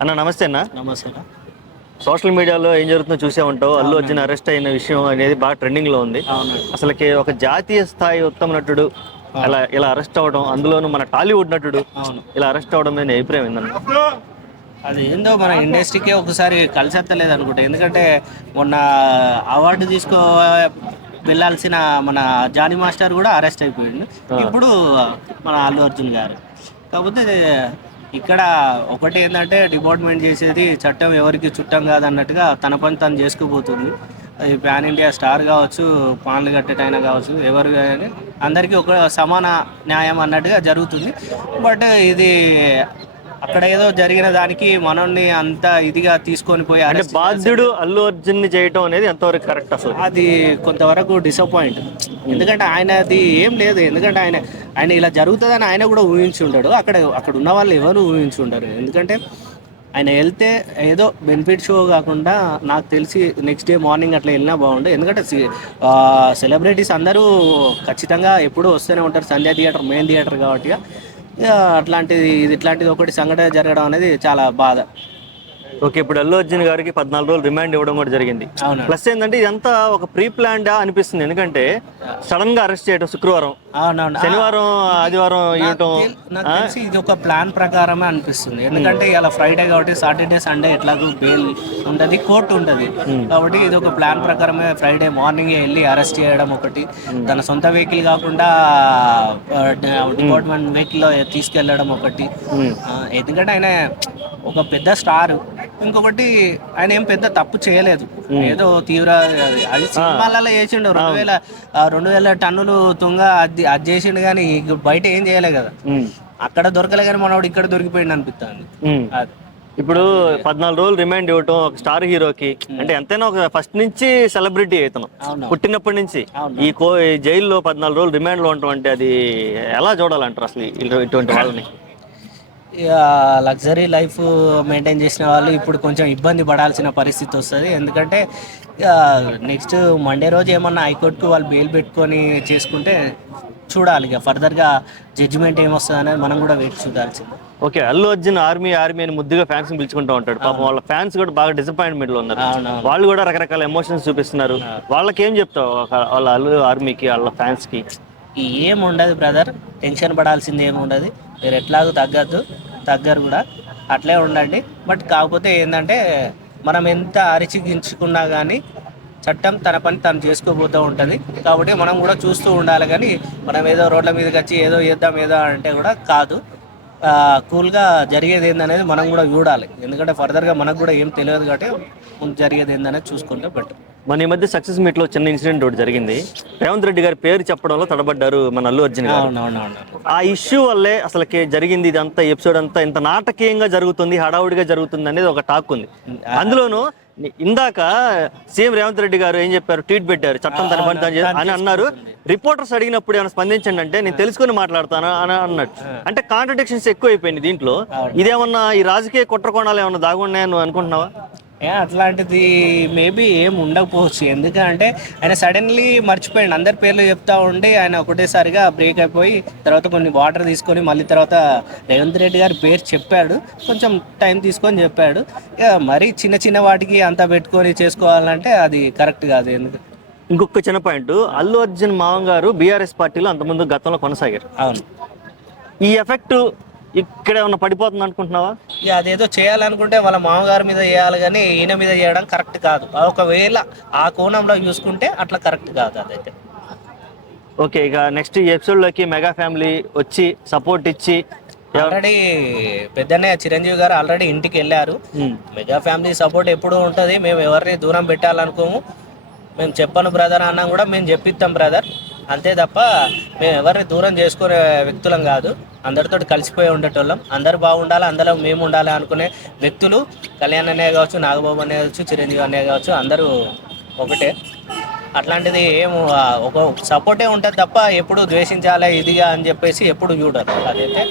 అన్న నమస్తే అన్న. నమస్తే. సోషల్ మీడియాలో ఏం జరుగుతుందో చూసే ఉంటావు. అల్లు అర్జున్ అరెస్ట్ అయిన విషయం అనేది బాగా ట్రెండింగ్ లో ఉంది. అవునండి. అసలుకి ఒక జాతీయ స్థాయి ఉత్తమ నటుడు ఇలా అరెస్ట్ అవ్వడం, అందులోనూ మన టాలీవుడ్ నటుడు అవును. ఇలా అరెస్ట్ అవ్వడం మీద అభిప్రాయం ఏందన్న? అది ఏందో మన ఇండస్ట్రీకే ఒకసారి కలిసెత్తలేదు అనుకుంటా. ఎందుకంటే మొన్న అవార్డు వెళ్ళాల్సిన మన జానీ మాస్టర్ కూడా అరెస్ట్ అయిపోయిండు. ఇప్పుడు మన అల్లు అర్జున్ గారు. కాకపోతే ఇక్కడ ఒకటి ఏంటంటే డిపార్ట్మెంట్ చేసేది చట్టం ఎవరికి చుట్టం కాదన్నట్టుగా తన పని తను చేసుకుపోతుంది. ఈ పాన్ ఇండియా స్టార్ కావచ్చు, పాన్లు కట్టేటైనా కావచ్చు, ఎవరు కానీ అందరికీ ఒక సమాన న్యాయం అన్నట్టుగా జరుగుతుంది. బట్ ఇది అక్కడ ఏదో జరిగిన దానికి మనల్ని అంత ఇదిగా తీసుకొని పోయి అంటే బాధ్యుడు అల్లు అర్జున్ చేయటం అనేది ఎంతవరకు కరెక్ట్? అసలు అది కొంతవరకు డిసప్పాయింట్. ఎందుకంటే ఆయనది ఏం లేదు. ఎందుకంటే ఆయన ఇలా జరుగుతుందని ఆయన కూడా ఊహించి ఉంటాడు. అక్కడ ఉన్న వాళ్ళు ఎవరు ఊహించి ఉండరు. ఎందుకంటే ఆయన వెళ్తే ఏదో బెనిఫిట్ షో కాకుండా నాకు తెలిసి నెక్స్ట్ డే మార్నింగ్ అట్లా వెళ్ళినా బాగుండు. ఎందుకంటే సెలబ్రిటీస్ అందరూ ఖచ్చితంగా ఎప్పుడూ వస్తూనే ఉంటారు. సంధ్యా థియేటర్ మెయిన్ థియేటర్ కాబట్టి ఇట్లాంటిది ఒకటి సంఘటన జరగడం అనేది చాలా బాధ. ఓకే, ఇప్పుడు అల్లు అర్జున్ గారికి 14 రోజులు రిమాండ్ ఇవ్వడం కూడా జరిగింది. ప్లస్ ఏంటంటే ఇదంతా ఒక ప్రీ ప్లాన్డ్ అనిపిస్తుంది. ఎందుకంటే సడన్ గా అరెస్ట్ చేయడం శుక్రవారం, శనివారం, ఆదివారం ఇవ్వటం నాకు తెలిసి ఇది ఒక ప్లాన్ ప్రకారమే అనిపిస్తుంది. ఎందుకంటే ఇలా ఫ్రైడే కాబట్టి సాటర్డే సండే ఎట్లాగో బెయిల్ ఉంటుంది, కోర్టు ఉంటుంది కాబట్టి ఇది ఒక ప్లాన్ ప్రకారమే ఫ్రైడే మార్నింగ్ వెళ్ళి అరెస్ట్ చేయడం ఒకటి, తన సొంత వెహికల్ కాకుండా డిపార్ట్మెంట్ వెహికల్ లో తీసుకెళ్లడం ఒకటి. ఎందుకంటే ఆయన ఒక పెద్ద స్టార్. ఇంకొకటి ఆయన ఏం పెద్ద తప్పు చేయలేదు. ఏదో తీవ్ర అది సినిమాలలో చేసిండు. 2000 టన్నులు తుంగ అది చేసిండు కానీ బయట ఏం చేయలే కదా. అక్కడ దొరకలే కానీ మనవాడు ఇక్కడ దొరికిపోయింది అనిపిస్తుంది. ఇప్పుడు 14 రోజులు రిమాండ్ ఇవ్వటం ఒక స్టార్ హీరోకి అంటే ఎంతైనా ఒక ఫస్ట్ నుంచి సెలబ్రిటీ అవుతాం, పుట్టినప్పటి నుంచి ఈ జైల్లో 14 రోజులు రిమాండ్ లో ఉండటం అంటే అది ఎలా చూడాలంటారు అసలు ఇటువంటి వాళ్ళని? లగ్జరీ లైఫ్ మెయింటైన్ చేసిన వాళ్ళు ఇప్పుడు కొంచెం ఇబ్బంది పడాల్సిన పరిస్థితి వస్తుంది. ఎందుకంటే నెక్స్ట్ మండే రోజు ఏమన్నా హైకోర్టుకు వాళ్ళు బెయిల్ పెట్టుకొని చేసుకుంటే చూడాలి. ఇక ఫర్దర్గా జడ్జిమెంట్ ఏమొస్తుంది అనేది మనం కూడా వెయిట్ చూడాల్సింది. ఓకే, అల్లు అర్జున్ ఆర్మీ అని ముద్దుగా ఫ్యాన్స్ పిలుచుకుంటూ ఉంటాడు. పాపం వాళ్ళ ఫ్యాన్స్ కూడా బాగా డిసప్పాయింట్మెంట్ లో ఉన్నారు. వాళ్ళు కూడా రకరకాల ఎమోషన్స్ చూపిస్తున్నారు. వాళ్ళకి ఏం చెప్తావు వాళ్ళ అల్లు ఆర్మీకి, వాళ్ళ ఫ్యాన్స్ కి? ఏం ఉండదు బ్రదర్, టెన్షన్ పడాల్సింది ఏమి ఉండదు. మీరు ఎట్లాగో తగ్గరు కూడా, అట్లే ఉండండి. బట్ కాకపోతే ఏంటంటే మనం ఎంత అరిచిగించుకున్నా కానీ చట్టం తన పని తను చేసుకోబోతూ ఉంటుంది. కాబట్టి మనం కూడా చూస్తూ ఉండాలి. కానీ మనం ఏదో రోడ్ల మీదకి వచ్చి ఏదో చేద్దాం ఏదో అంటే కూడా కాదు. కూల్గా జరిగేది ఏందనేది మనం కూడా చూడాలి. ఎందుకంటే ఫర్దర్గా మనకు కూడా ఏం తెలియదు కాబట్టి ముందు జరిగేది ఏందనేది చూసుకుంటే బెటర్. మన ఈ మధ్య సక్సెస్ మీట్ లో చిన్న ఇన్సిడెంట్ ఒకటి జరిగింది. రేవంత్ రెడ్డి గారి పేరు చెప్పడంలో తడబడ్డారు మన అల్లు అర్జున్ గారు. ఆ ఇష్యూ వల్లే అసలుకి జరిగింది ఇదంతా, ఎపిసోడ్ అంతా ఇంత నాటకీయంగా జరుగుతుంది, హడావుడిగా జరుగుతుంది అనేది ఒక టాక్ ఉంది. అందులోనూ ఇందాక సీఎం రేవంత్ రెడ్డి గారు ఏం చెప్పారు, ట్వీట్ పెట్టారు, చట్టం తన పని తను అని అన్నారు. రిపోర్టర్స్ అడిగినప్పుడు ఏమైనా స్పందించండి అంటే నేను తెలుసుకుని మాట్లాడతాను అని అన్నట్టు. అంటే కాంట్రడిక్షన్స్ ఎక్కువ అయిపోయింది దీంట్లో. ఇదేమన్నా ఈ రాజకీయ కుట్రకోణాలు ఏమన్నా దాగున్నాయని నువ్వు అనుకుంటున్నావా? అట్లాంటిది మేబీ ఏం ఉండకపోవచ్చు. ఎందుకంటే ఆయన సడన్లీ మర్చిపోయాడు. అందరి పేర్లు చెప్తా ఉండి ఆయన ఒకటేసారిగా బ్రేక్ అయిపోయి తర్వాత కొన్ని వాటర్ తీసుకొని మళ్ళీ తర్వాత రేవంత్ రెడ్డి గారి పేరు చెప్పాడు. కొంచెం టైం తీసుకొని చెప్పాడు. ఇక మరీ చిన్న చిన్న వాటికి అంతా పెట్టుకొని చేసుకోవాలంటే అది కరెక్ట్ కాదు. ఎందుకు ఇంకొక చిన్న పాయింట్, అల్లు అర్జున్ మావం గారు బీఆర్ఎస్ పార్టీలో అంతకుముందు గతంలో కొనసాగారు. అవును, ఈ ఎఫెక్ట్ ఇక్కడ ఏమన్నా పడిపోతుంది అనుకుంటున్నావా? ఇక అదేదో చేయాలనుకుంటే వాళ్ళ మామగారి మీద చేయాలి కానీ ఈయన మీద చేయడం కరెక్ట్ కాదు. ఒకవేళ ఆ కోణంలో చూసుకుంటే అట్లా కరెక్ట్ కాదు అదైతే. ఓకే, ఇక నెక్స్ట్ ఈ ఎపిసోడ్లోకి మెగా ఫ్యామిలీ వచ్చి సపోర్ట్ ఇచ్చి ఆల్రెడీ పెద్దనే చిరంజీవి గారు ఆల్రెడీ ఇంటికి వెళ్ళారు. మెగా ఫ్యామిలీ సపోర్ట్ ఎప్పుడూ ఉంటుంది. మేము ఎవరిని దూరం పెట్టాలనుకోము. మేము చెప్పను బ్రదర్ అన్నా కూడా మేము చెప్పిస్తాం బ్రదర్, అంతే తప్ప మేము ఎవరిని దూరం చేసుకునే వ్యక్తులం కాదు. అందరితో కలిసిపోయి ఉండేటోళ్ళం. అందరు బాగుండాలి, అందరూ మేము ఉండాలి అనుకునే వ్యక్తులు. కళ్యాణ్ అనే కావచ్చు, నాగబాబు అనే కావచ్చు, చిరంజీవి అనే కావచ్చు, అందరూ ఒకటే. అట్లాంటిది ఒక సపోర్టే ఉంటుంది తప్ప ఎప్పుడు ద్వేషించాలి ఇదిగా అని చెప్పేసి ఎప్పుడు చూడరు. అదైతే